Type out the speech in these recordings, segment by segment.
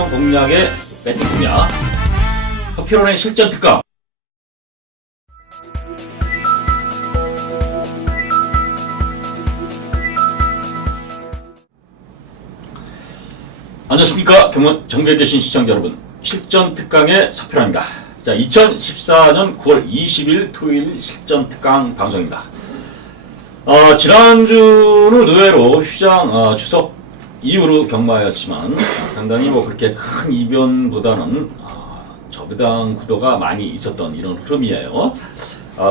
국정 공략의 배팅 공략 서피론의 실전 특강. 안녕하십니까. 경원 정계에 계신 시청자 여러분, 실전 특강의 서피론입니다. 자, 2014년 9월 20일 토요일 실전 특강 방송입니다. 지난주는 의외로 휴장 추석 이후로 경마였지만 상당히 그렇게 큰 이변보다는 저배당 구도가 많이 있었던 이런 흐름이에요.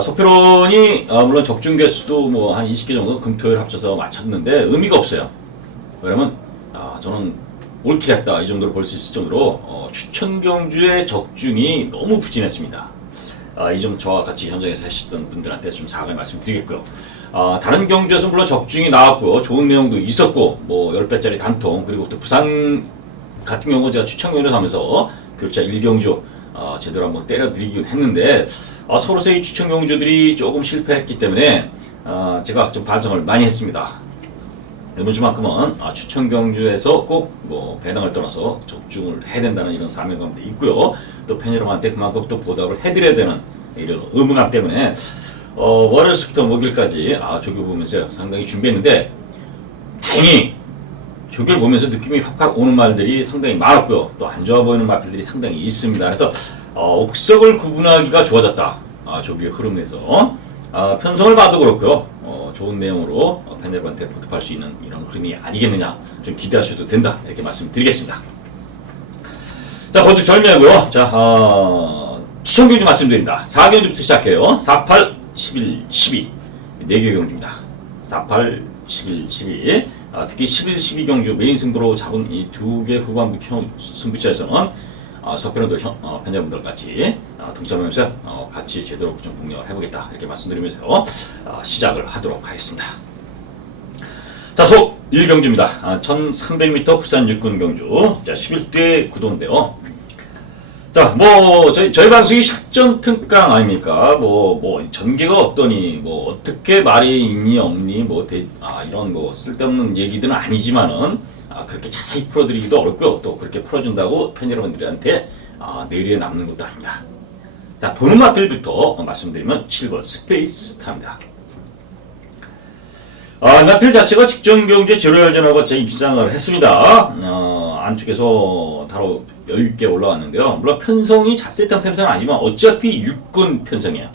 서피론이 물론 적중 개수도 한 20개 정도 금토일 합쳐서 마쳤는데 의미가 없어요. 왜냐면 저는 올킬했다 이 정도로 볼 수 있을 정도로 추천 경주의 적중이 너무 부진했습니다. 이 점 저와 같이 현장에서 하셨던 분들한테 좀 사과의 말씀드리겠고요. 다른 경주에서 물론 적중이 나왔고요. 좋은 내용도 있었고 10배짜리 단통, 그리고 또 부산 같은 경우는 제가 추천 경주를 하면서 교차 1경주 제대로 한번 때려드리긴 했는데 서로서 이 추천 경주들이 조금 실패했기 때문에 제가 좀 반성을 많이 했습니다. 이번 주만큼은 추천 경주에서 꼭 배당을 떠나서 적중을 해야 된다는 이런 사명감도 있고요. 또 팬 여러분한테 그만큼 또 보답을 해드려야 되는 이런 의무감 때문에 월요일부터 목요일까지 조교 보면서 상당히 준비했는데, 다행히 조교를 보면서 느낌이 확 오는 말들이 상당히 많았고요. 또 안 좋아 보이는 말들이 상당히 있습니다. 그래서 옥석을 구분하기가 좋아졌다. 조교의 흐름에서 편성을 봐도 그렇고요. 좋은 내용으로 팬 여러분한테 보답할 수 있는 이런 흐름이 아니겠느냐, 좀 기대하셔도 된다, 이렇게 말씀드리겠습니다. 자, 거두 절묘하고요. 자, 추천 경주 말씀드립니다. 4경주부터 시작해요. 48, 11, 12 4개 경주입니다. 48, 11, 12 특히 11, 12 경주 메인 승부로 잡은 이 2개 후반부 승부처에서는 서피론도 팬여러분들 같이 동참하면서 같이 제대로 좀 공략을 해보겠다, 이렇게 말씀드리면서 시작을 하도록 하겠습니다. 자, 소 1경주입니다. 1300m 국산 육군 경주. 자, 11대 구도인데요. 자, 저희 방송이 실전 특강 아닙니까? 전개가 어떠니, 어떻게 말이 있니, 없니, 이런 쓸데없는 얘기들은 아니지만은, 그렇게 자세히 풀어드리기도 어렵고요. 또 그렇게 풀어준다고 팬 여러분들한테, 내리에 남는 것도 아닙니다. 자, 보는 마필부터 말씀드리면 7번 스페이스타입니다. 마필 자체가 직전 경주에 제로열전하고 재입상을 했습니다. 안쪽에서 바로 여유있게 올라왔는데요. 물론 편성이 자세한 편성은 아니지만 어차피 육군 편성이에요.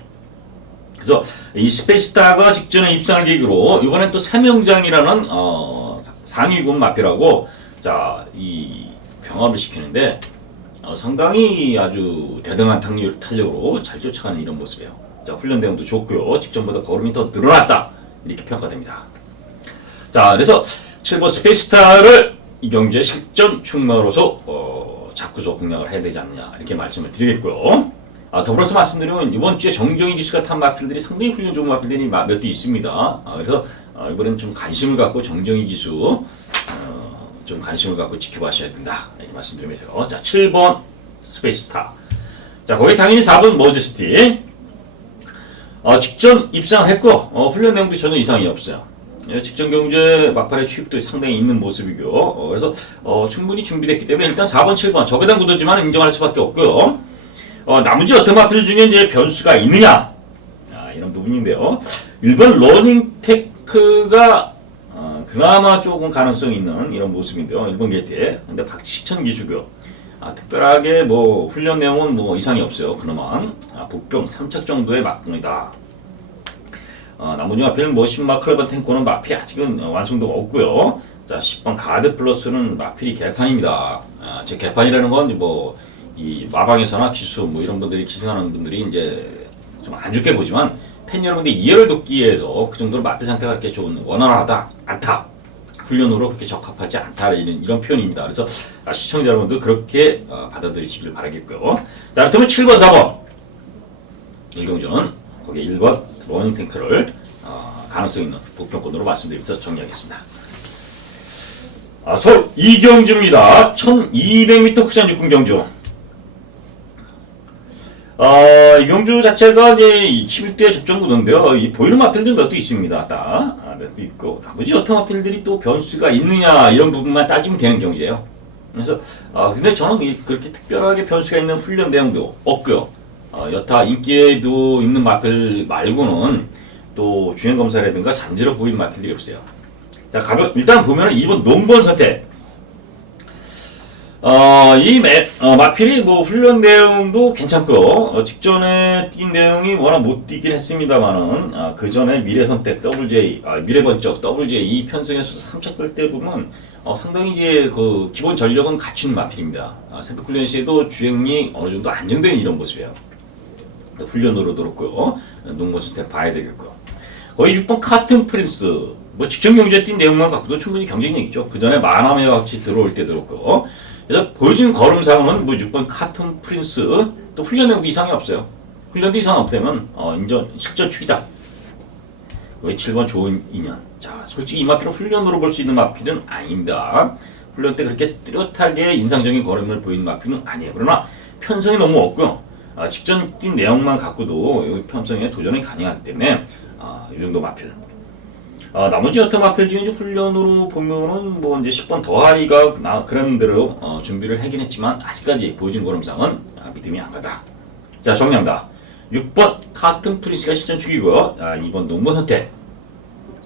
그래서 이 스페이스타가 직전에 입상을 계기로 이번엔 또 삼형장이라는 상위군 마필하고 이 병합을 시키는데 상당히 아주 대등한 탄력으로 잘 쫓아가는 이런 모습이에요. 자, 훈련 대응도 좋고요. 직전보다 걸음이 더 늘어났다, 이렇게 평가됩니다. 자, 그래서 7번 스페이스타를 이 경주의 실전 충마로서 잡고서 공략을 해야 되지 않느냐, 이렇게 말씀을 드리겠고요. 더불어서 말씀드리면 이번 주에 정정희 기수가 탄 마필들이 상당히 훈련 좋은 마필들이 몇 개 있습니다. 그래서 이번엔 좀 관심을 갖고 정정희 기수 좀 관심을 갖고 지켜봐셔야 된다, 이렇게 말씀드리면서, 자, 7번 스페이스타. 자, 거기 당연히 4번 머지스티. 직전 입상했고 훈련 내용도 전혀 이상이 없어요. 직전 경주에 막판에 취입도 상당히 있는 모습이고요. 그래서 충분히 준비됐기 때문에 일단 4번, 7번 저배당 구도지만 인정할 수밖에 없고요. 나머지 어떤 마필 중에 이제 변수가 있느냐, 이런 부분인데요. 1번 러닝테크가 그나마 조금 가능성이 있는 이런 모습인데요. 1번 게이트에. 근데 박식천 기수고요. 특별하게 훈련 내용은 이상이 없어요. 그나마 복병 3착 정도의 막동이다. 나머지 마필은 10마 클레버 탱커는 마필이 아직은 완성도가 없고요. 자, 10번 가드 플러스는 마필이 개판입니다. 제 개판이라는 건 이 마방에서나 기수 이런 분들이 기승하는 분들이 이제 좀 안 좋게 보지만, 팬 여러분들이 이해를 돕기 위해서 그 정도로 마필 상태가 그렇게 좋은, 원활하다 않다, 훈련으로 그렇게 적합하지 않다, 이런 표현입니다. 그래서 시청자 여러분도 그렇게 받아들이시길 바라겠고요. 자, 그렇다면 7번, 4번 이 경주는 거기에 1번 러닝 탱크를 가능성 있는 복병권으로 말씀드리면서 정리하겠습니다. 서울 2경주입니다. 1200m 국산 육군 경주. 이 경주 자체가 이제 11대 접전 구도인데요. 이 보이는 마필들 몇 도 있습니다. 몇 도 있고, 나머지 어떤 마필들이 또 변수가 있느냐, 이런 부분만 따지면 되는 경주예요. 그래서 근데 저는 그렇게 특별하게 변수가 있는 훈련 내용도 없고요. 여타 인기에도 있는 마필 말고는 또 주행 검사라든가 잠재로 보이는 마필들이 없어요. 자, 일단 보면은 2번 농번 선택. 마필이 뭐 훈련 내용도 괜찮고요. 직전에 뛴 내용이 워낙 못 뛰긴 했습니다만은, 그 전에 미래 선택 WJ, 미래 번쩍 WJ 이 편성에서 3차 뜰 때 보면, 상당히 이제 그 기본 전력은 갖춘 마필입니다. 새벽 훈련 시에도 주행이 어느 정도 안정된 이런 모습이에요. 훈련으로도 그렇고요. 농번 선택 봐야 되겠고요. 거의 6번 카튼 프린스. 뭐 직전 경기에 뛴 내용만 갖고도 충분히 경쟁력 있죠. 그 전에 마나메와 같이 들어올 때도 그렇고요. 그래서 보여준 걸음상은 뭐 6번 카튼 프린스 또 훈련 내용도 이상이 없어요. 훈련도 이상 없다면 인정 실전 축이다. 거의 7번 좋은 인연. 자, 솔직히 이 마필은 훈련으로 볼 수 있는 마필은 아닙니다. 훈련 때 그렇게 뚜렷하게 인상적인 걸음을 보이는 마필은 아니에요. 그러나 편성이 너무 없고요. 직전 뛴 내용만 갖고도 여기 편성에 도전이 가능하기 때문에 이 정도 마필. 나머지 여타 마필 중에 훈련으로 보면은 뭐 이제 10번 더하이가 그런 대로 준비를 하긴 했지만 아직까지 보여진 걸음상은 믿음이 안 가다. 자, 정리합니다. 6번 카튼 프린스가 실전 축이고요. 2번 농번 선택.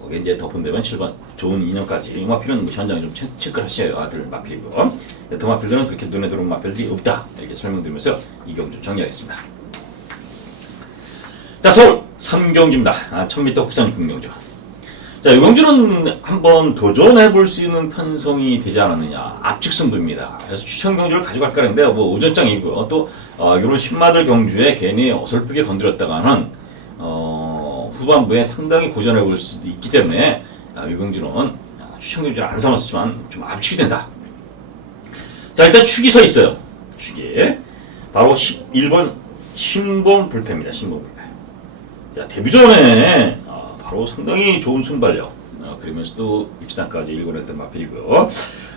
거기에 이제 덮은다면 7번 좋은 인연까지. 이 마필은 현장에 좀 체크를 하셔야 아들 마필이고요. 여타 마필들은 그렇게 눈에 들어오는 마필들이 없다. 이렇게 설명드리면서 이 경주 정리하겠습니다. 자, 서울 3경주입니다. 1000m 국산 국경주. 자, 이 경주는 한번 도전해볼 수 있는 편성이 되지 않았느냐. 압축 승부입니다. 그래서 추천 경주를 가져갈까 하는데, 뭐, 오전장이고요. 또, 이런 신마들 경주에 괜히 어설프게 건드렸다가는, 후반부에 상당히 고전해볼 수도 있기 때문에, 이 경주는 추천 경주를 안 삼았지만, 좀 압축이 된다. 자, 일단 축이 서 있어요. 축이. 바로 11번 신봉 불패입니다. 신봉 불패. 자, 데뷔전에, 바로 상당히 좋은 순발력, 그러면서도 입상까지 일궈냈던 마필이고요.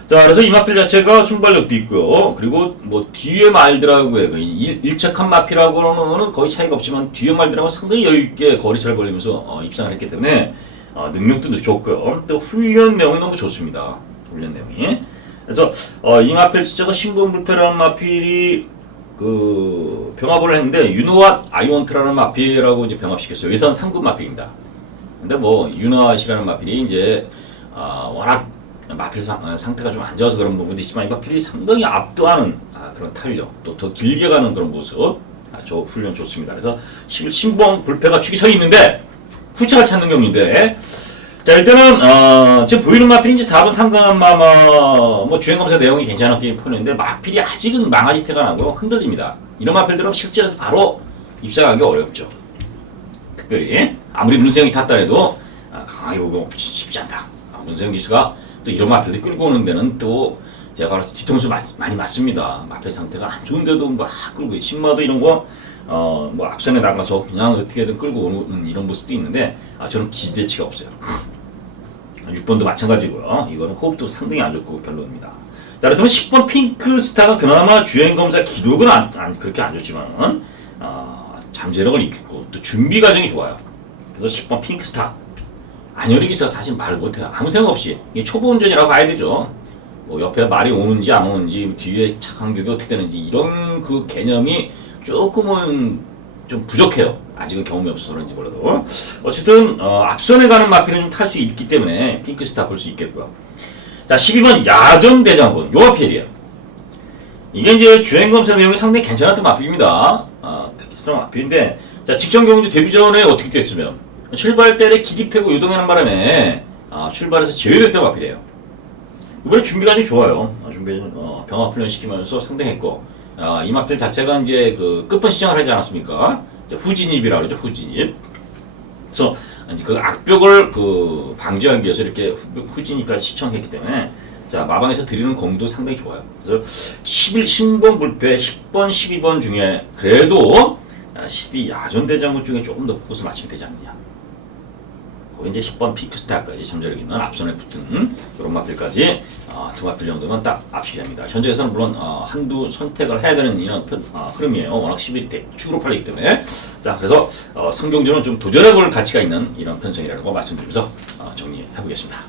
자, 그래서 이 마필 자체가 순발력도 있고요. 그리고 뭐 뒤에 말들하고의 일착한 마필하고는 거의 차이가 없지만 뒤에 말들하고 상당히 여유있게 거리차를 벌리면서 입상을 했기 때문에 능력도 좋고요. 또 훈련 내용이 너무 좋습니다. 훈련 내용이. 그래서 이 마필 자체가 신분불패라는 마필이 병합을 했는데 유노와 아이원트라는 마필이라고 이제 병합시켰어요. 예선 3급 마필입니다. 근데 뭐 유나시라는 마필이 이제 워낙 마필 상태가 좀 안 좋아서 그런 부분도 있지만 이 마필이 상당히 압도하는 그런 탄력, 또 더 길게 가는 그런 모습, 훈련 좋습니다. 그래서 신봉 불패가 축이 서 있는데 후차를 찾는 경우인데, 자, 일단은 지금 보이는 마필이 이제 4번 상관마마 뭐 주행검사 내용이 괜찮았기 때문에 마필이 아직은 망아지태가 나고 흔들립니다. 이런 마필들은 실제로 바로 입상하기 어렵죠. 특별히 아무리 문세영이 탔다 해도 강하게 오고 쉽지 않다. 문세영 기수가 또 이런 마필들 끌고 오는 데는 또 제가 알아서 뒤통수 많이 맞습니다. 마필 상태가 안 좋은데도 막 끌고 신마도 이런 거 뭐 앞선에 나가서 그냥 어떻게든 끌고 오는 이런 모습도 있는데 저는 기대치가 없어요. 6번도 마찬가지고요. 이거는 호흡도 상당히 안 좋고 별로입니다. 자, 그렇다면 10번 핑크스타가 그나마 주행검사 기록은 그렇게 안 좋지만 잠재력을 익히고 또 준비 과정이 좋아요. 그래서 10번 핑크스타 안효리 기사가 사실 말을 못해요. 아무 생각 없이 이게 초보 운전이라고 봐야 되죠. 뭐 옆에 말이 오는지 안 오는지 뒤에 차 간격이 어떻게 되는지 이런 그 개념이 조금은 좀 부족해요. 아직은 경험이 없어서 그런지 몰라도 어쨌든 앞선에 가는 마필은 좀 탈 수 있기 때문에 핑크스타 볼 수 있겠고요. 자, 12번 야전대장군 요 마필이에요. 이게 이제 주행검사 내용이 상당히 괜찮았던 마필입니다. 특히스러운 마필인데, 자, 직전 경주 데뷔 전에 어떻게 됐으면 출발 때에 길이 패고 요동하는 바람에 출발해서 제외됐던 마필이에요. 이번에 준비가 좀 좋아요. 병합 훈련 시키면서 상당했고, 이 마필 자체가 이제 그 끝번 시청을 하지 않았습니까? 후진입이라고 그러죠, 후진입. 그래서 이제 그 악벽을 방지하기 위해서 이렇게 후진입까지 시청했기 때문에, 자, 마방에서 드리는 공도 상당히 좋아요. 그래서 11 신봉 불패, 10번, 12번 중에 그래도 12 야전대장군 중에 조금 더 포커스 맞추면 되지 않느냐. 거기 이제 10번 핑크스타까지 잠재력 있는 앞선에 붙은 이런 마필까지 두 마필 정도면 딱 압축이 됩니다. 현재에서는 물론 한두 선택을 해야 되는 이런 흐름이에요. 워낙 11이 축으로 팔리기 때문에. 자, 그래서 성경주는 좀 도전해볼 가치가 있는 이런 편성이라고 말씀드리면서 정리해보겠습니다.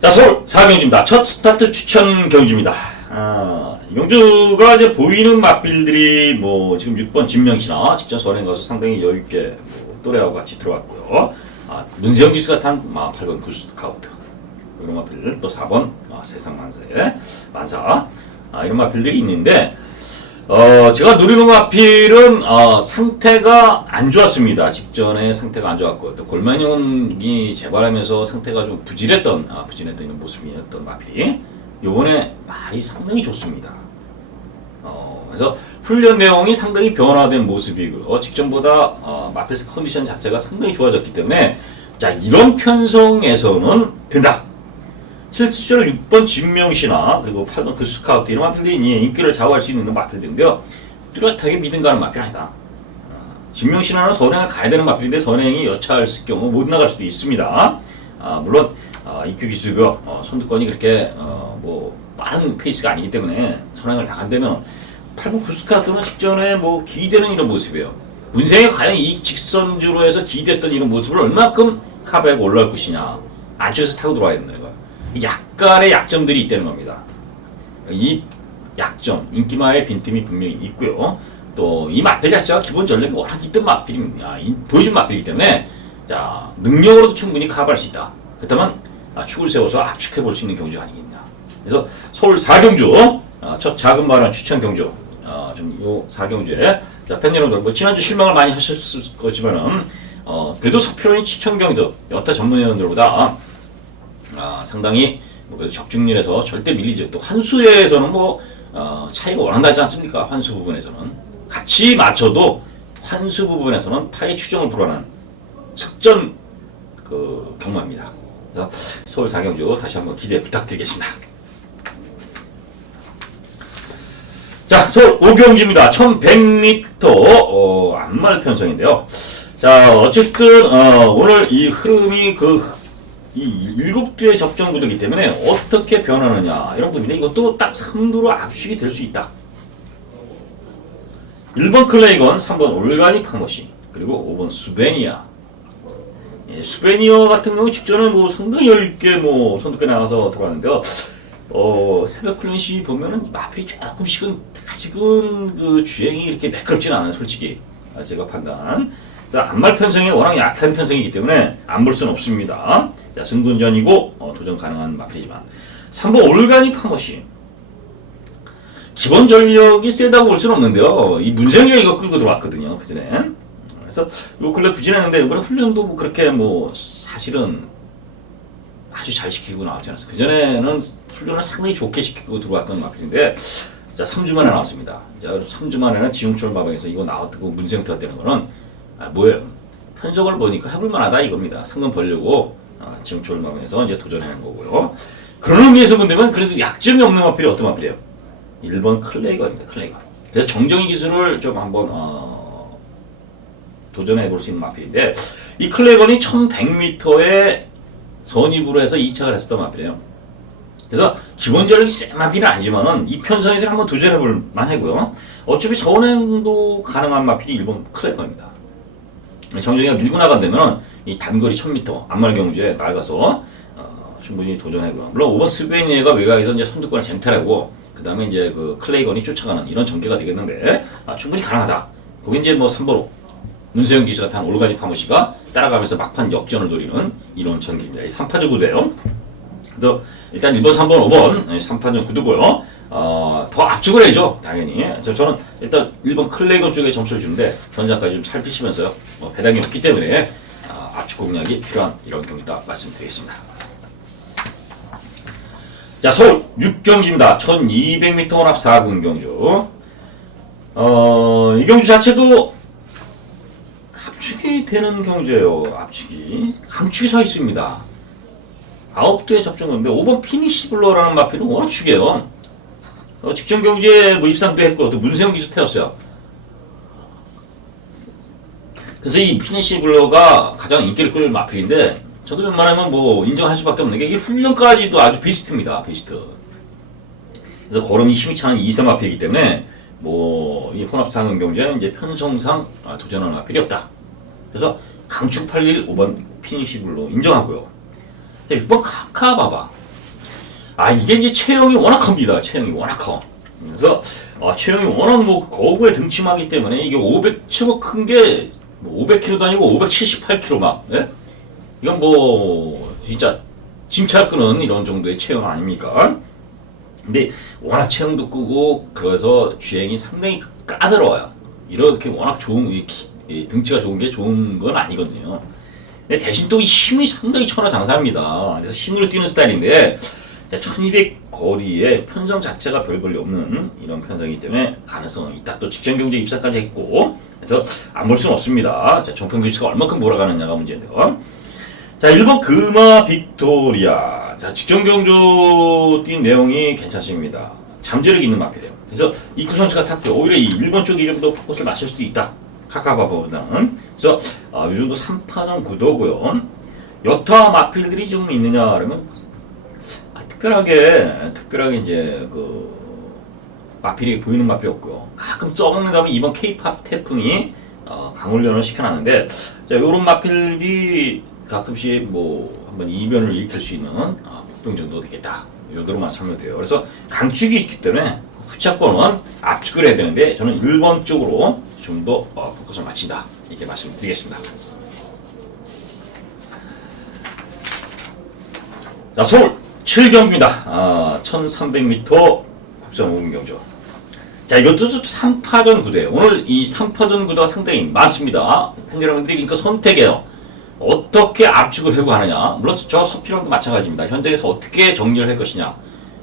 자, 서울 4경주입니다. 첫 스타트 추천 경주입니다. 이 경주가 이제 보이는 맛빌들이 뭐 지금 6번 진명씨나 직전 선행 가서 상당히 여유있게 뭐 또래하고 같이 들어왔고요. 문세영 기수가 탄 8번 구스카우트. 이런 맛빌들, 또 4번 세상만세, 만사. 이런 맛빌들이 있는데, 제가 노리는 마필은 상태가 안 좋았습니다. 직전에 상태가 안 좋았고 또 골마뇽이 재발하면서 상태가 좀 부진했던 이런 모습이었던 마필이 요번에 말이 상당히 좋습니다. 그래서 훈련 내용이 상당히 변화된 모습이고 직전보다 마필 컨디션 자체가 상당히 좋아졌기 때문에 자, 이런 편성에서는 된다. 실제로 6번 진명씨나 그리고 8번 그 스카우트 이런 마필들이 인기를 좌우할 수 있는 마필들인데요. 뚜렷하게 믿음 가는 마필은 아니다. 진명씨는 선행을 가야 되는 마필인데 선행이 여차할 경우 못 나갈 수도 있습니다. 물론 EQ 기수고요. 선두권이 그렇게 뭐 빠른 페이스가 아니기 때문에 선행을 나간다면 8번 그 스카우트는 직전에 뭐 기대는 이런 모습이에요. 문세영이 과연 이 직선주로 해서 기대했던 이런 모습을 얼마큼 카바에가 올라올 것이냐. 안쪽에서 타고 들어와야 된다는 거예요. 약간의 약점들이 있다는 겁니다. 이 약점, 인기마의 빈틈이 분명히 있고요. 또 이 마필 자체가 기본 전력이 워낙 있던 마필입니다. 보여준 마필이기 때문에 자, 능력으로도 충분히 커버할 수 있다. 그렇다면 축을 세워서 압축해 볼 수 있는 경주가 아니겠냐. 그래서 서울 4경주 첫 작은 마련 추천 경주 요 4경주에 자, 팬 여러분들 뭐 지난주 실망을 많이 하셨을 거지만은 그래도 서피론이 추천 경주 여타 전문 회원들보다 상당히 뭐 적중률에서 절대 밀리죠. 또 환수에서는 뭐 차이가 워낙 나지 않습니까? 환수 부분에서는 같이 맞춰도 환수 부분에서는 타의 추정을 불허하는 특전 경마입니다. 그래서 서울 4경주 다시 한번 기대 부탁드리겠습니다. 자, 서울 5경주입니다. 1100m 안말 편성인데요. 자, 어쨌든 오늘 이 흐름이 이 7두의 적정 구도이기 때문에 어떻게 변하느냐 이런 부분인데 이것도 딱 3두로 압축이 될 수 있다. 1번 클레이건, 3번 올가닉 파머시, 그리고 5번 스베니아. 스베니아 같은 경우 직전에 뭐 상당히 여유있게 뭐 선두께 나가서 돌아가는데요. 새벽 클린시 보면은 마필이 조금씩은 아직은 그 주행이 이렇게 매끄럽진 않아요, 솔직히. 제가 판단. 자, 안말 편성이 워낙 약한 편성이기 때문에 안 볼 수는 없습니다. 자, 승군전이고 도전 가능한 마필이지만 3번 올가닉 파머시. 기본 전력이 세다고 볼 수는 없는데요. 이 문세영이가 이거 끌고 들어왔거든요, 그전에. 그래서 요 근래 부진했는데 이번에 훈련도 뭐 그렇게 뭐 사실은 아주 잘 시키고 나왔지 않았어요. 그전에는 훈련을 상당히 좋게 시키고 들어왔던 마필인데 자, 3주 만에 나왔습니다. 자, 3주 만에는 지용철 마방에서 이거 나왔고 문세영 들어왔다는 거는 뭐예요? 편성을 보니까 해볼만하다 이겁니다. 상금 벌려고 지용철 마방에서 이제 도전하는 거고요. 그런 의미에서 본다면 그래도 약점이 없는 마필이 어떤 마필이에요? 1번 클레이건입니다. 클레이건. 그래서 정정희 기술을 좀 한번 도전해 볼 수 있는 마필인데 이 클레이건이 1100m에 선입으로 해서 2착을 했었던 마필이에요. 그래서 기본 전력이 센 마필은 아니지만은 이 편성에서 한번 도전해 볼 만하고요. 어차피 선행도 가능한 마필이 1번 클레이건입니다. 정정희가 밀고 나간다면 이 단거리 1000m 안말 경주에 나가서 충분히 도전하고요. 물론 5번 스베니아가 외곽에서 이제 선두권을 쟁탈하고 그 다음에 이제 그 클레이건이 쫓아가는 이런 전개가 되겠는데 충분히 가능하다. 거기 이제 뭐 3번호 문세영 기수가 탄 올가닉 파머시가 따라가면서 막판 역전을 노리는 이런 전개입니다. 이 3파전 구도예요. 그래서 일단 1번, 3번, 5번 3파전 구도고요. 더 압축을 해야죠, 당연히. 그래서 저는 일단 1번 클레이건 쪽에 점수를 주는데 전장까지 좀 살피시면서요. 배당이 없기 때문에 압축 공략이 필요한 이런 경기다 말씀드리겠습니다. 자, 서울 6경주입니다. 1200m 혼합 4군 경주. 이 경주 자체도 압축이 되는 경주예요. 압축이. 강축이 서 있습니다. 9도에 접종했는데 5번 피니시블러라는 마필은 워낙 축이에요. 직전 경주에 뭐 입상도 했고 또 문세영 기수 태웠어요. 그래서 이 피니시블러가 가장 인기를 끌 마필인데 저도 웬만하면 뭐 인정할 수밖에 없는 게 이게 훈련까지도 아주 비스트입니다. 비스트. 그래서 걸음이 힘이 차는 2, 3마필이기 때문에 뭐 이 혼합 상응 경주에 이제 편성상 도전할 마필이 없다. 그래서 강축 81 5번 피니시블로 인정하고요. 6번 카카바바. 이게 이제 체형이 워낙 큽니다. 체형이 워낙 커. 그래서 체형이 워낙 뭐 거구의 등치마기 때문에 이게 500, 큰 게 500kg도 아니고 578kg 막. 예? 이건 뭐 진짜 짐차 끄는 이런 정도의 체형 아닙니까? 근데 워낙 체형도 크고 그래서 주행이 상당히 까다로워요. 이렇게 워낙 좋은 이 등치가 좋은 게 좋은 건 아니거든요. 근데 대신 또 이 힘이 상당히 천하장사합니다. 그래서 힘으로 뛰는 스타일인데 1200 거리에 편성 자체가 별 볼일 없는 이런 편성이기 때문에 가능성은 있다. 또 직전 경주에 입사까지 했고 그래서 안 볼 수는 없습니다. 자, 정평 규수가 얼마큼 몰아가느냐가 문제인데요. 자, 1번 금화 빅토리아. 자, 직전 경주 뛴 내용이 괜찮습니다. 잠재력 있는 마필이에요. 그래서 이쿠 선수가 탔고요. 오히려 이 1번 쪽이 좀 더 포커스를 맞출 수도 있다. 카카바보다는. 그래서 이 정도 3파전 구도고요. 여타 마필들이 좀 있느냐 그러면 특별하게 이제 마필이 보이는 마필이 없고요. 가끔 써먹는다면 이번 K-팝 태풍이 강훈련을 시켜놨는데 자, 요런 마필이 가끔씩 뭐 한번 이변을 일으킬 수 있는 폭병 정도 되겠다. 이 정도로만 설명돼요. 그래서 강축이 있기 때문에 후차권은 압축을 해야 되는데 저는 1번 쪽으로 좀 더 포커스를 맞춘다. 이렇게 말씀드리겠습니다. 자, 서울 7경주입니다. 1300m 국산 5분 경주. 자, 이것도 3파전 구도예요. 오늘 이 3파전 구도가 상당히 많습니다. 팬 여러분들이 그러니까 선택해요. 어떻게 압축을 하고 하느냐. 물론 저 서피랑도 마찬가지입니다. 현장에서 어떻게 정리를 할 것이냐.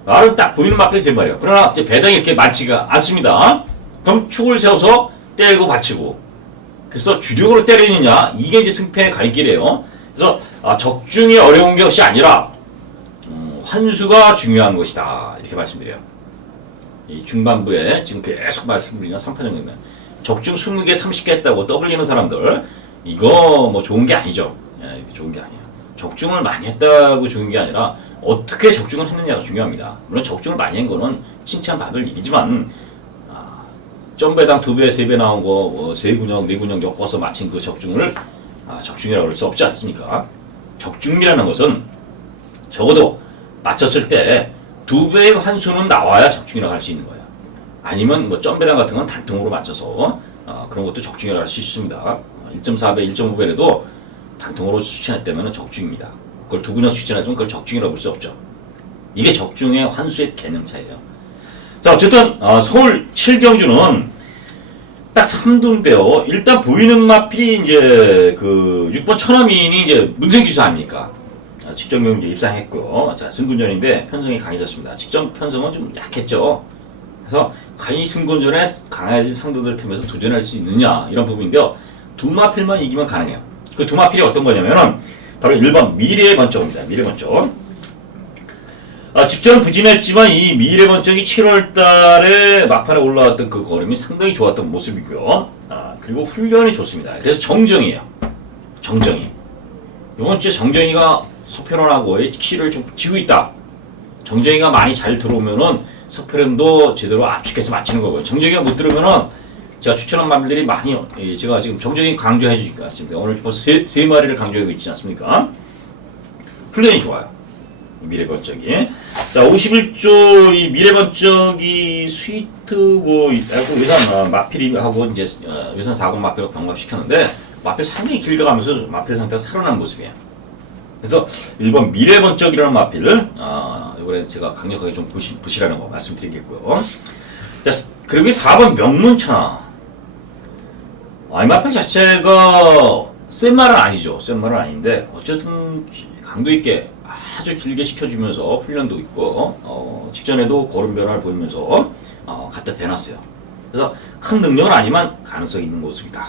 말은 딱 보이는 마필이 제 말이에요. 그러나 이제 배당이 이렇게 많지가 않습니다. 그럼 축을 세워서 때리고 받치고. 그래서 주력으로 때리느냐. 이게 이제 승패의 가리길이에요. 그래서 적중이 어려운 것이 아니라 환수가 중요한 것이다. 이렇게 말씀드려요. 이 중반부에 지금 계속 말씀드리는 3파전이면 적중 20개, 30개 했다고 떠벌리는 사람들 이거 뭐 좋은 게 아니죠. 예, 좋은 게 아니에요. 적중을 많이 했다고 좋은 게 아니라 어떻게 적중을 했느냐가 중요합니다. 물론 적중을 많이 한 거는 칭찬받을 일이지만 점배당 2배, 3배 나온 거 3군역, 4군역 엮어서 마친 그 적중을 적중이라고 할 수 없지 않습니까? 적중이라는 것은 적어도 맞췄을 때 2배의 환수는 나와야 적중이라고 할 수 있는 거예요. 아니면 뭐 점배당 같은 건 단통으로 맞춰서 그런 것도 적중이라고 할 수 있습니다. 1.4배, 1.5배라도 단통으로 추천했다면 적중입니다. 그걸 2군역 추천했으면 그걸 적중이라고 볼 수 없죠. 이게 적중의 환수의 개념 차이예요. 자, 어쨌든 서울 7경주는 딱 3두인데요. 일단 보이는 마필이 이제 6번 천하민이 이제 문생기수 아닙니까? 직전 경주 입상했고요. 자, 승군전인데 편성이 강해졌습니다. 직전 편성은 좀 약했죠. 그래서 과연 이 승군전에 강해진 상대들 틈에서 도전할 수 있느냐 이런 부분인데요. 두 마필만 이기면 가능해요. 그 두 마필이 어떤 거냐면은 바로 1번 미래의 번쩍입니다. 미래의 번쩍. 직전 부진했지만 이 미래 번쩍이 7월달에 막판에 올라왔던 그 걸음이 상당히 좋았던 모습이고요. 그리고 훈련이 좋습니다. 그래서 정정이에요. 정정이. 이번 주에 정정이가 서편원하고의 키를 좀 지고 있다. 정정이가 많이 잘 들어오면은 서편원도 제대로 압축해서 맞추는 거고요. 정정이가 못 들어오면은 제가 추천한 마필들이 많이 제가 지금 정정이 강조해 주니까 지금 오늘 벌써 세 마리를 강조하고 있지 않습니까? 훈련이 좋아요. 미래번쩍이. 자, 51조 이 미래번쩍이 스위트고 외산 마필하고 이제 외산 4권 마필과 병합시켰는데 마필 상당히 길게 가면서 마필 상태가 살아난 모습이에요. 그래서 1번 미래번쩍이라는 마필을 이번에 제가 강력하게 좀 보시라는 거 말씀드리겠고요. 자, 그리고 4번 명문천하. 이 마필 자체가 센 말은 아니죠. 센 말은 아닌데 어쨌든 강도 있게 아주 길게 시켜주면서 훈련도 있고 직전에도 걸음 변화를 보이면서 갖다 대놨어요. 그래서 큰 능력은 아니지만 가능성이 있는 모습이다.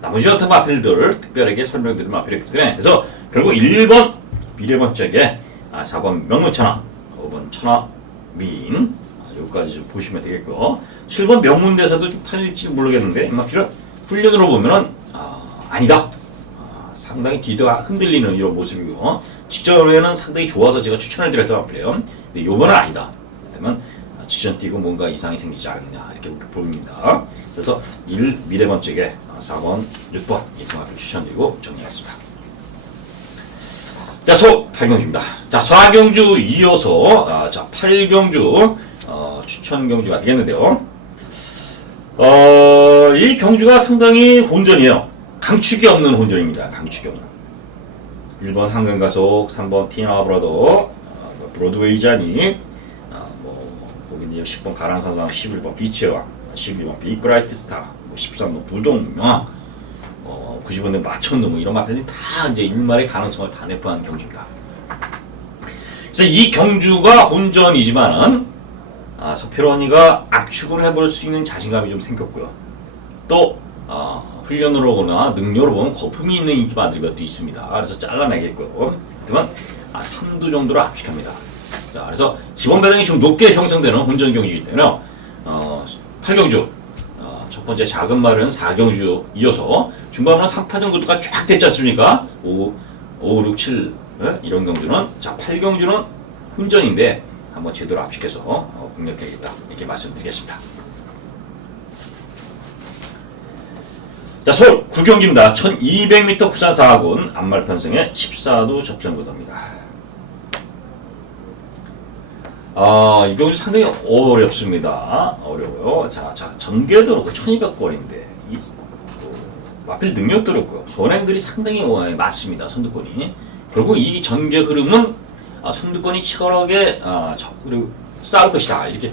나머지 같은 마필들 특별하게 설명드린 마필이기 때문에 그래서 결국 1번 미래번쩍에 4번 명문천하, 5번 천하민 여기까지 좀 보시면 되겠고요. 7번 명문대사도 좀 팔릴지 모르겠는데 이 마필은 훈련으로 보면은 아니다. 상당히 뒤가 흔들리는 이런 모습이고 직전에는 상당히 좋아서 제가 추천을 드렸던 마필이에요. 근데 요번은 아니다. 그러면 직전 뛰고 뭔가 이상이 생기지 않느냐 이렇게 보입니다. 그래서 1 미래번쩍에 4번, 6번 이 두 마필 추천드리고 정리하겠습니다. 자, 8경주입니다. 자, 4경주 이어서, 자, 8경주, 추천 경주가 되겠는데요. 이 경주가 상당히 혼전이에요. 강축이 없는 혼전입니다. 강축이 없는. 1번 한강가속, 3번 티나 브라더, 브로드웨이 자니, 거기 이제 10번 가랑사상, 11번 비치왕, 12번 빅브라이트 스타, 13번 불동명, 90번에 맞췄는 뭐 이런 마필이 다 이제 일말의 가능성을 다 내포한 경주입니다. 그래서 이 경주가 혼전이지만은 서피로니가 압축을 해볼 수 있는 자신감이 좀 생겼고요. 또 훈련으로 보거나 능력으로 보면 거품이 있는 인기마들이 몇 도 있습니다. 그래서 잘라내겠고요. 하지만 3도 정도로 압축합니다. 자, 그래서 기본 배당이 좀 높게 형성되는 혼전 경주이기 때문에 8경주 첫 번째 작은 말은 4경주 이어서 중반으로 3파 정도가 쫙 됐지 않습니까? 5, 6, 7 이런 경주는 자 8경주는 혼전인데 한번 제대로 압축해서 공략해야겠다 이렇게 말씀드리겠습니다. 자, 서울 9경기입니다. 1200m 부산 4군 안말 편성의 14도 접전구도입니다. 이 경주 상당히 어렵습니다. 어려워요. 자, 전개도 그렇고 1200거리인데 마필 능력도 그렇고요. 선행들이 상당히 맞습니다. 선두권이. 결국 이 전개 흐름은 선두권이 치열하게 그리고 싸울 것이다. 이렇게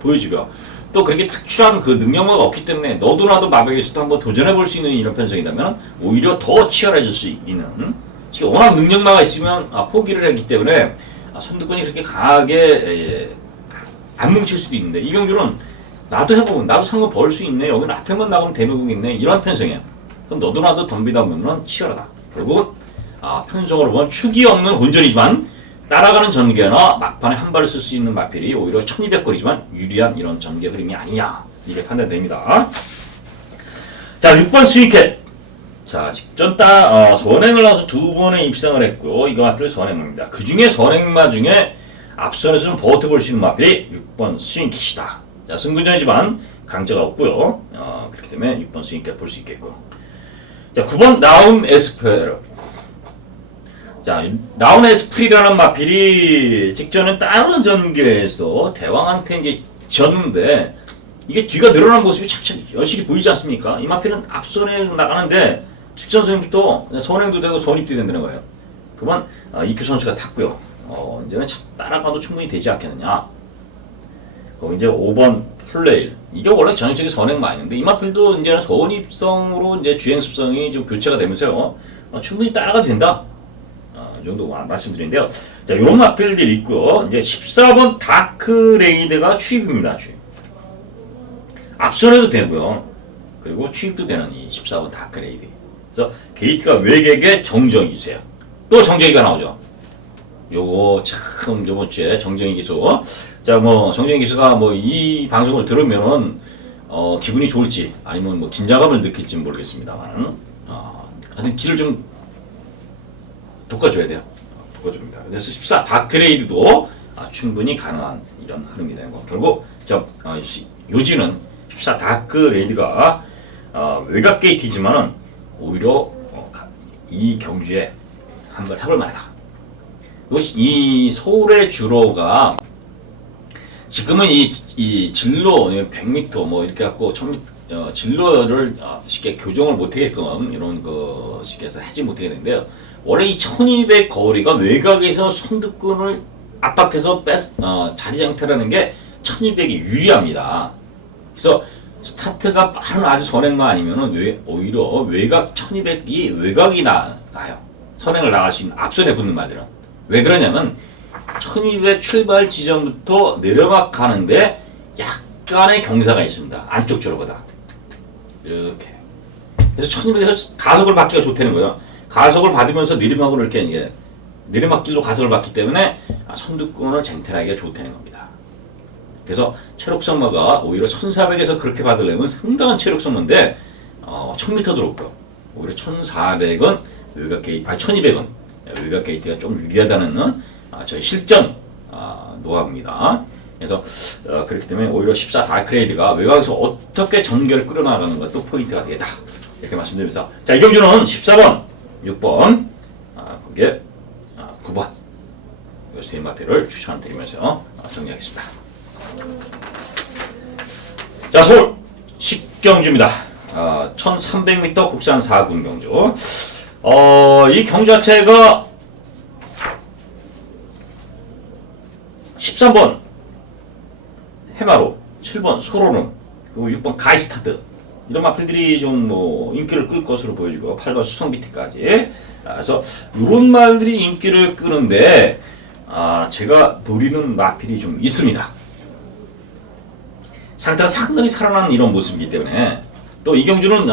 보여지고요. 또 그렇게 특출한 그 능력만 없기 때문에 너도 나도 마백에서도 한번 도전해볼 수 있는 이런 편성이라면 오히려 더 치열해질 수 있는 지금 워낙 능력마가 있으면 포기를 했기 때문에 선두권이 그렇게 강하게 안 뭉칠 수도 있는데 이 경주는 나도 해보면 나도 상금 벌 수 있네 여기는 앞에만 나가면 대매국 있네 이런 편성이에요. 그럼 너도 나도 덤비다 보면 치열하다. 결국은 편성으로 보면 축이 없는 혼전이지만 따라가는 전개나 막판에 한 발을 쓸 수 있는 마필이 오히려 1200거리지만 유리한 이런 전개 흐름이 아니냐 이게 판단됩니다. 자 6번 스위켓 자 직전 선행을 나와서 2번의 입상을 했고요. 이거 같은 선행마입니다. 그 중에 선행마 중에 앞선에서는 버텨볼 수 있는 마필이 6번 스윙킷이다. 자 승부전이지만 강자가 없고요. 그렇기 때문에 6번 스윙킷 볼 수 있겠고요. 자 9번 나움 에스페르 자, 라운 에스프리라는 마필이 직전에 다른 전개에서 대왕한테 이제 졌는데 이게 뒤가 늘어난 모습이 착착 여실히 보이지 않습니까? 이 마필은 앞선에 나가는데 직전 선부터 선행도 되고 선입도 된다는 거예요. 그만 이큐 선수가 탔고요. 이제는 따라가도 충분히 되지 않겠느냐. 그럼 이제 5번 플레일 이게 원래 전형적인 선행마였는데 이 마필도 이제는 선입성으로 이제 주행 습성이 좀 교체가 되면서요. 충분히 따라가도 된다. 이 정도 말씀드리는데요. 자, 요런 마필들이 있고요. 이제 14번 다크 레이드가 추입입니다. 추입. 앞선에도 되고요. 그리고 추입도 되는 이 14번 다크 레이드. 그래서 게이트가 외객의 정정희 기수예요. 또 정정희가 나오죠. 요거 참 요번 주에 정정희 기수. 자, 정정희 기수가 이 방송을 들으면은 기분이 좋을지 아니면 긴장감을 느낄지는 모르겠습니다만, 하여튼 길을 좀 돋궈줘야 돼요. 돋궈줍니다. 그래서 14 다크레이드도 충분히 가능한 이런 흐름이 되는 거. 결국 요지는 14 다크레이드가 외곽 게이트이지만은 오히려 이 경주에 한번 해볼 만하다. 이 서울의 주로가 지금은 이 진로 100m 이렇게 갖고 1000m 진로를 쉽게 교정을 못하게끔 이런 거 쉽게 해서 하지 못하게 되는데요. 원래 이 1200 거리가 외곽에서 선두권을 압박해서 자리 장태라는 게 1200이 유리합니다. 그래서 스타트가 빠른 아주 선행만 아니면은 오히려 외곽 1200이 외곽이 나요. 선행을 나갈 수 있는 앞선에 붙는 말들은. 왜 그러냐면 1200 출발 지점부터 내려막 가는데 약간의 경사가 있습니다. 안쪽 줄보다. 이렇게. 그래서 1200에서 가속을 받기가 좋다는 거예요. 가속을 받으면서 내리막으로 이렇게 내리막길로 가속을 받기 때문에 선두권을 쟁탈하기가 좋다는 겁니다. 그래서 체력성마가 오히려 1400에서 그렇게 받으려면 상당한 체력성인데 1000m 들어올고요. 오히려 1400은 외곽 게이트, 1200은 외곽 게이트가 좀 유리하다는 저희 실전 노하우입니다. 그래서 그렇기 때문에 오히려 14 다크레이드가 외곽에서 어떻게 전개를 끌어나가는 것도 포인트가 되겠다. 이렇게 말씀드리면서 자, 이 경주는 14번 6번 그게 9번 이 세 마필을 추천드리면서 정리하겠습니다. 자, 서울 식경주입니다. 1300m 국산 4군 경주. 이 경주 자체가 13번 해마로, 7번 소로름, 그리고 6번 가이스타드 이런 마필들이 좀 뭐 인기를 끌 것으로 보여지고 8번 수성비트까지. 그래서 이런 말들이 인기를 끄는데 제가 노리는 마필이 좀 있습니다. 상태가 상당히 살아난 이런 모습이기 때문에 또 이 경주는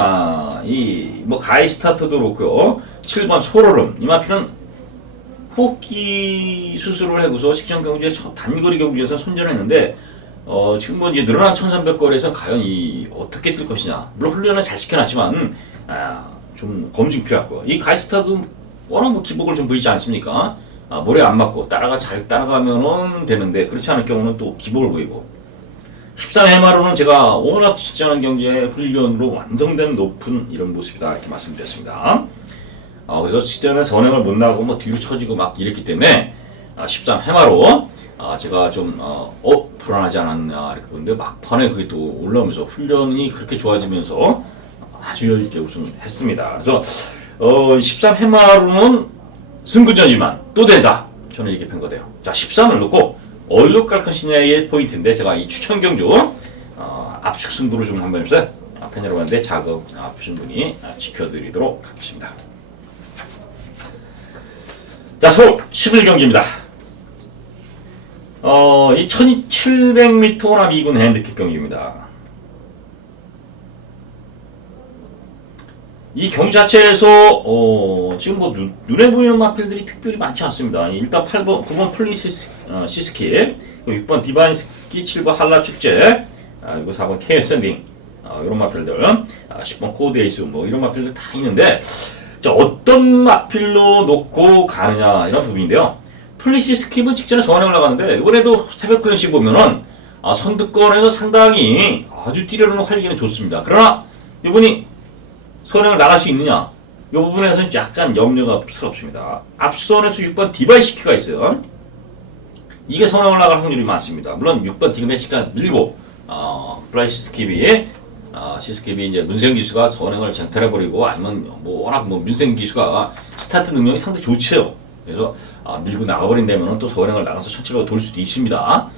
이 뭐 가이스타트도 그렇고요. 7번 소로름 이 마필은 호흡기 수술을 하고서 직전 경주에 단거리 경주에서 선전했는데 지금 뭐 이제 늘어난 1300거리에서 과연 이 어떻게 뛸 것이냐. 물론 훈련을 잘 시켜놨지만 좀 검증 필요하고 이 가이스타도 워낙 뭐 기복을 좀 보이지 않습니까? 모래 안 맞고 잘 따라가면은 되는데 그렇지 않을 경우는 또 기복을 보이고 13회마로는 제가 워낙 직전한 경기의 훈련으로 완성된 높은 이런 모습이다 이렇게 말씀드렸습니다. 그래서 직전에 선행을 못 나가고 뭐 뒤로 처지고 막 이랬기 때문에 13회마로 제가 좀 불안하지 않았나 이렇게 보는데 막판에 그게 또 올라오면서 훈련이 그렇게 좋아지면서 아주 여유있게 우승했습니다. 그래서 13회마로는 승부전이지만 또 된다. 저는 이렇게 평가돼요. 자, 13을 놓고 얼룩 갈 것이냐의 포인트인데 제가 이 추천 경주 압축 승부를 좀 한번 해보세요. 팬 여러분한테 자극 보신 분이 지켜드리도록 하겠습니다. 자, 서울 11경기입니다. 이 1700m 호남 2군 핸디캡 경기입니다. 이 경기 자체에서 지금 뭐 눈에 보이는 마필들이 특별히 많지 않습니다. 일단 8번, 9번 플리시스키, 6번 디바인스키, 7번 한라축제, 그리고 4번 KS엔딩 이런 마필들, 10번 코드에이스 뭐 이런 마필들 다 있는데 자, 어떤 마필로 놓고 가느냐 이런 부분인데요. 플리시스킵은 직전에 선행을 나가는데 이번에도 새벽 클래식 보면은 선두권에서 상당히 아주 뛰려는 활기는 좋습니다. 그러나 이분이 선행을 나갈 수 있느냐 이 부분에서는 약간 염려가 스럽습니다. 앞선에서 6번 디바이시키가 있어요. 이게 선행을 나갈 확률이 많습니다. 물론 6번 디그메시가 밀고 플라이시스킵이 시스킵이 이제 문세영 기수가 선행을 쟁탈해버리고 아니면 뭐 워낙 뭐 문세영 기수가 스타트 능력이 상당히 좋죠. 그래서 밀고 나가버린다면 또 선행을 나가서 천천히 돌 수도 있습니다.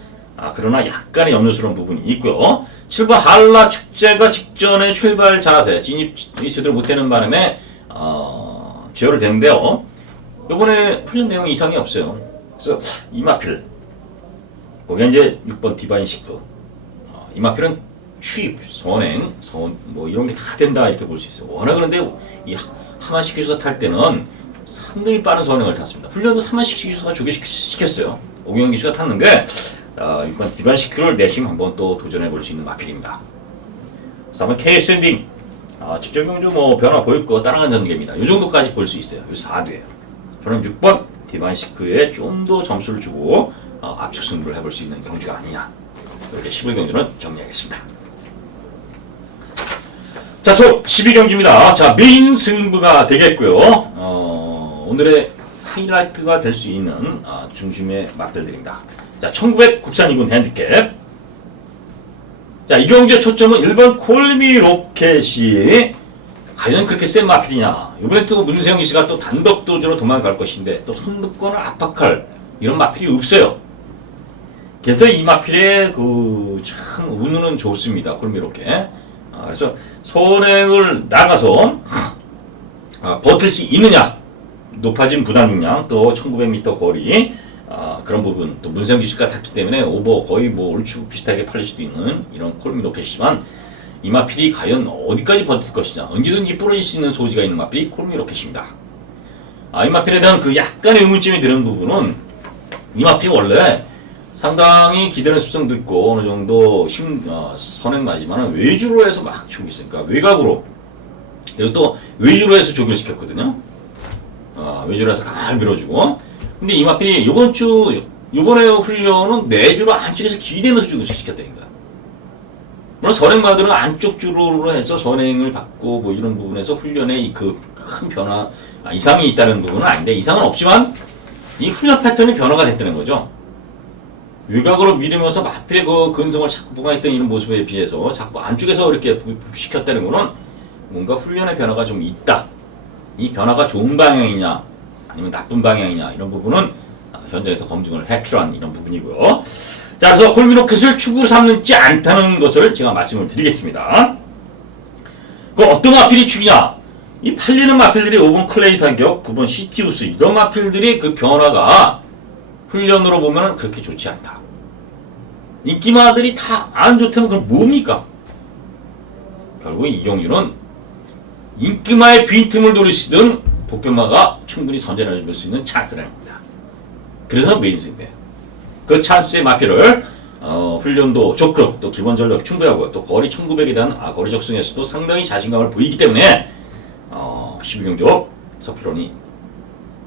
그러나 약간의 염려스러운 부분이 있고요. 7번 한라 축제가 직전에 출발 자세 진입 제대로 못하는 바람에 제어를 됐는데요. 이번에 훈련 내용이 이상이 없어요. 그래서 이마필 거기 이제 6번 디바인 시크 이마필은 취입, 선행, 뭐 이런 게 다 된다 이렇게 볼 수 있어요. 워낙 그런데 이 하만식 기수가 탈 때는 상당히 빠른 선행을 탔습니다. 훈련도 하만식 기수가 조개시켰어요. 오경영 기수가 탔는데 이번 디바인 시크를 내심 한번 또 도전해 볼 수 있는 마필입니다. 그래서 한번 KS엔딩 직전 경주 뭐 변화 보였고 따라간 전개입니다. 이 정도까지 볼 수 있어요. 이 4대예요. 저는 6번 디바인 시크에 좀 더 점수를 주고 압축 승부를 해볼 수 있는 경주가 아니냐 이렇게 11경주는 정리하겠습니다. 자, 12경기입니다. 자, 메인 승부가 되겠고요. 오늘의 하이라이트가 될 수 있는 중심의 마필들입니다. 자, 1900 국산 2군 핸디캡. 자, 이 경기의 초점은 1번 콜미 로켓이 과연 그렇게 센 마필이냐. 이번에 또 문세영 기수가 또 단독 도주로 도망갈 것인데 또 선두권을 압박할 이런 마필이 없어요. 그래서 이 마필의 참 운은 좋습니다. 콜미 로켓. 그래서 선행을 나가서 버틸 수 있느냐 높아진 부담 용량 또 1900m 거리 그런 부분 또 문세영 기수가 탔기 때문에 오버 거의 뭐 얼추 비슷하게 팔릴 수도 있는 이런 콜미 로켓이지만 이 마필이 과연 어디까지 버틸 것이냐 언제든지 부러질 수 있는 소지가 있는 마필이 콜미 로켓입니다. 이 마필에 대한 그 약간의 의문점이 드는 부분은 이 마필이 원래 상당히 기대는 습성도 있고 어느 정도 선행 나지만 외주로 해서 막 주고 있으니까 외곽으로 그리고 또 외주로 해서 조기를 시켰거든요. 외주로 해서 가을 밀어주고 근데 이 마필이 요번에 훈련은 내주로 안쪽에서 기대면서 조기를 시켰다는 거야. 물론 선행마들은 안쪽 주로 해서 선행을 받고 뭐 이런 부분에서 훈련에 그 큰 변화 이상이 있다는 부분은 아닌데 이상은 없지만 이 훈련 패턴이 변화가 됐다는 거죠. 외곽으로 밀으면서 마필의 그 근성을 자꾸 보강했던 이런 모습에 비해서 자꾸 안쪽에서 이렇게 시켰다는 거는 뭔가 훈련의 변화가 좀 있다. 이 변화가 좋은 방향이냐 아니면 나쁜 방향이냐 이런 부분은 현장에서 검증을 해 필요한 이런 부분이고요. 자, 그래서 콜미로켓을 축으로 삼지 않다는 것을 제가 말씀을 드리겠습니다. 그 어떤 마필이 축이냐? 이 팔리는 마필들이 5번 클레이 사격, 9번 시티우스 이런 마필들이 그 변화가 훈련으로 보면 그렇게 좋지 않다. 인기마들이 다 안 좋다면 그럼 뭡니까? 결국 이 경주는 인기마의 빈틈을 노리시던 복병마가 충분히 선전해 줄 수 있는 찬스라는 겁니다. 그래서 메인승배예요. 그 찬스의 마필을 훈련도 좋고 또 기본 전력 충분하고 또 거리 1900에 대한 거리 적승에서도 상당히 자신감을 보이기 때문에 12경주 서피론이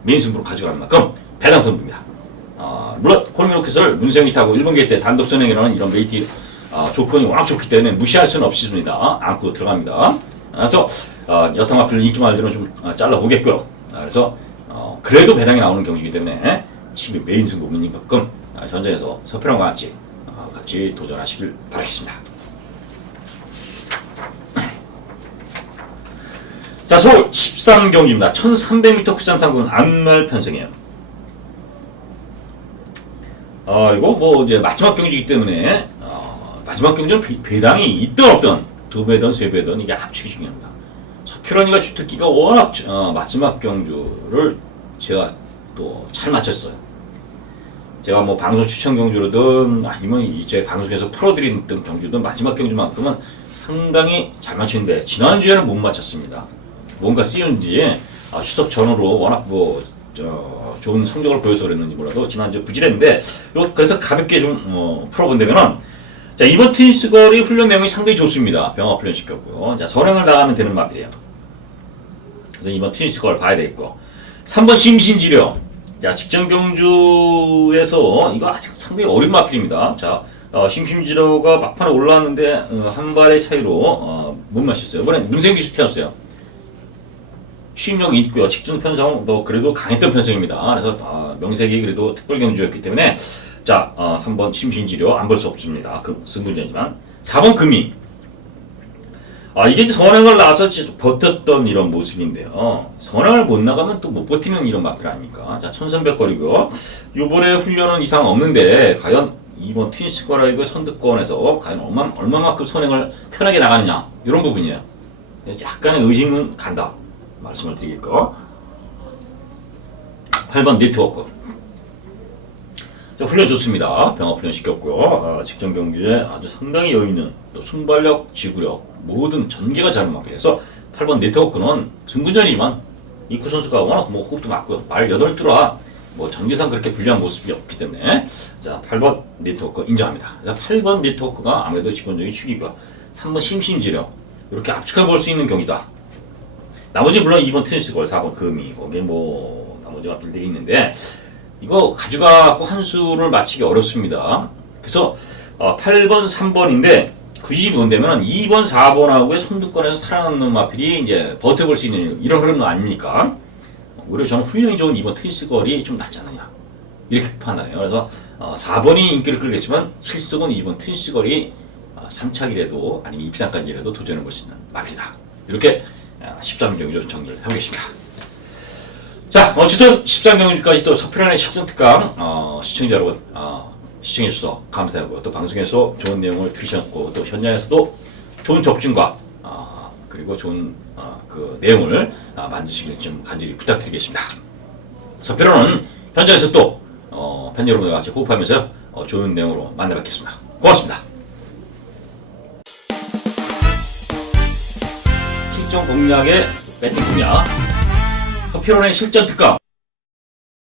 메인승부로 가져가는 만큼 배당 승부입니다. 물론 콜미로켓을 문세영이 타고 1번 게이트 때 단독 선행이라는 이런 메이티 조건이 워낙 좋기 때문에 무시할 수는 없습니다. 안고 들어갑니다. 그래서 여타 마필 인기 말들은 좀 잘라보겠고요. 그래서 그래도 배당이 나오는 경주이기 때문에 12 메인 승부인 만큼 현장에서 서피론과 같이 도전하시길 바라겠습니다. 자, 서울 13경주입니다. 1300m 구상 상구는 안말 편성이에요. 이거 뭐 이제 마지막 경주이기 때문에 마지막 경주는 배당이 있든 없든 2배든 3배든 이게 합축이 중요합니다. 서피런이가 주특기가 워낙 마지막 경주를 제가 또 잘 맞췄어요. 제가 뭐 방송 추천 경주로든 아니면 제 방송에서 풀어드린 경주든 마지막 경주만큼은 상당히 잘 맞추는데 지난주에는 못 맞췄습니다. 뭔가 쓰였는지 추석 전후로 워낙 좋은 성적을 보여서 그랬는지 몰라도 지난주 부실했는데 그래서 가볍게 좀 풀어본다면은 자, 이번 트윈스걸이 훈련 내용이 상당히 좋습니다. 병합 훈련 시켰고요. 자, 선행을 나가면 되는 마필이에요. 그래서 이번 트윈스걸 봐야 되겠고 3번 심신지려. 자, 직전 경주에서 이거 아직 상당히 어린 마필입니다. 자, 심신지려가 막판에 올라왔는데 한 발의 차이로 못 마셨어요. 이번엔 문세영 기수 태웠어요. 취임력이 있고요. 직전 편성 그래도 강했던 편성입니다. 그래서 명색이 그래도 특별 경주였기 때문에 자, 3번 심신지려 안 볼 수 없습니다. 승부전이지만 4번 금이 이게 이제 선행을 나와서 버텼던 이런 모습인데요. 선행을 못 나가면 또 못 버티는 이런 마필 아닙니까? 자, 1300거리고요. 요번에 훈련은 이상 없는데 과연 이번 트윈스거라이브 선두권에서 과연 얼마만큼 선행을 편하게 나가느냐 이런 부분이에요. 약간의 의심은 간다 말씀을 드리겠고 8번 네트워크. 자, 훈련 좋습니다. 병합 훈련 시켰고요. 직전 경기에 아주 상당히 여유있는 순발력, 지구력 모든 전개가 잘 맞고요. 8번 네트워크는 승부전이지만 이쿠 선수가 워낙 호흡도 맞고요. 말 8뚜라 전개상 그렇게 불리한 모습이 없기 때문에 자, 8번 네트워크 인정합니다. 자, 8번 네트워크가 아무래도 기본적인 축이고요. 3번 심심지력 이렇게 압축해 볼 수 있는 경기다. 나머지 물론 2번 트윈스걸, 4번 금이 거기에 나머지 마필들이 있는데 이거 가져가고 한 수를 맞히기 어렵습니다. 그래서 8번, 3번인데 굳이 본다면 2번, 4번하고의 선두권에서 살아남는 마필이 이제 버텨볼 수 있는 이런 흐름 아닙니까? 오히려 저는 훈련이 좋은 2번 트윈스걸이 좀 낫지 않느냐 이렇게 판단해요. 그래서 4번이 인기를 끌겠지만 실속은 2번 트윈스걸이 3차기라도 아니면 입상까지라도 도전해볼 수 있는 마필이다. 이렇게 13경주 정리를 해보겠습니다. 자, 어쨌든 13경주까지 또 서피런의 식성특강 시청자 여러분 시청해주셔서 감사하고요. 또 방송에서 좋은 내용을 들으셨고 또 현장에서도 좋은 적중과 그리고 좋은 그 내용을 만드시길 좀 간절히 부탁드리겠습니다. 서피런은 현장에서 또 팬 여러분과 같이 호흡하면서 좋은 내용으로 만나뵙겠습니다. 고맙습니다. 실전 공략의 배팅 공략 서피런의 실전 특강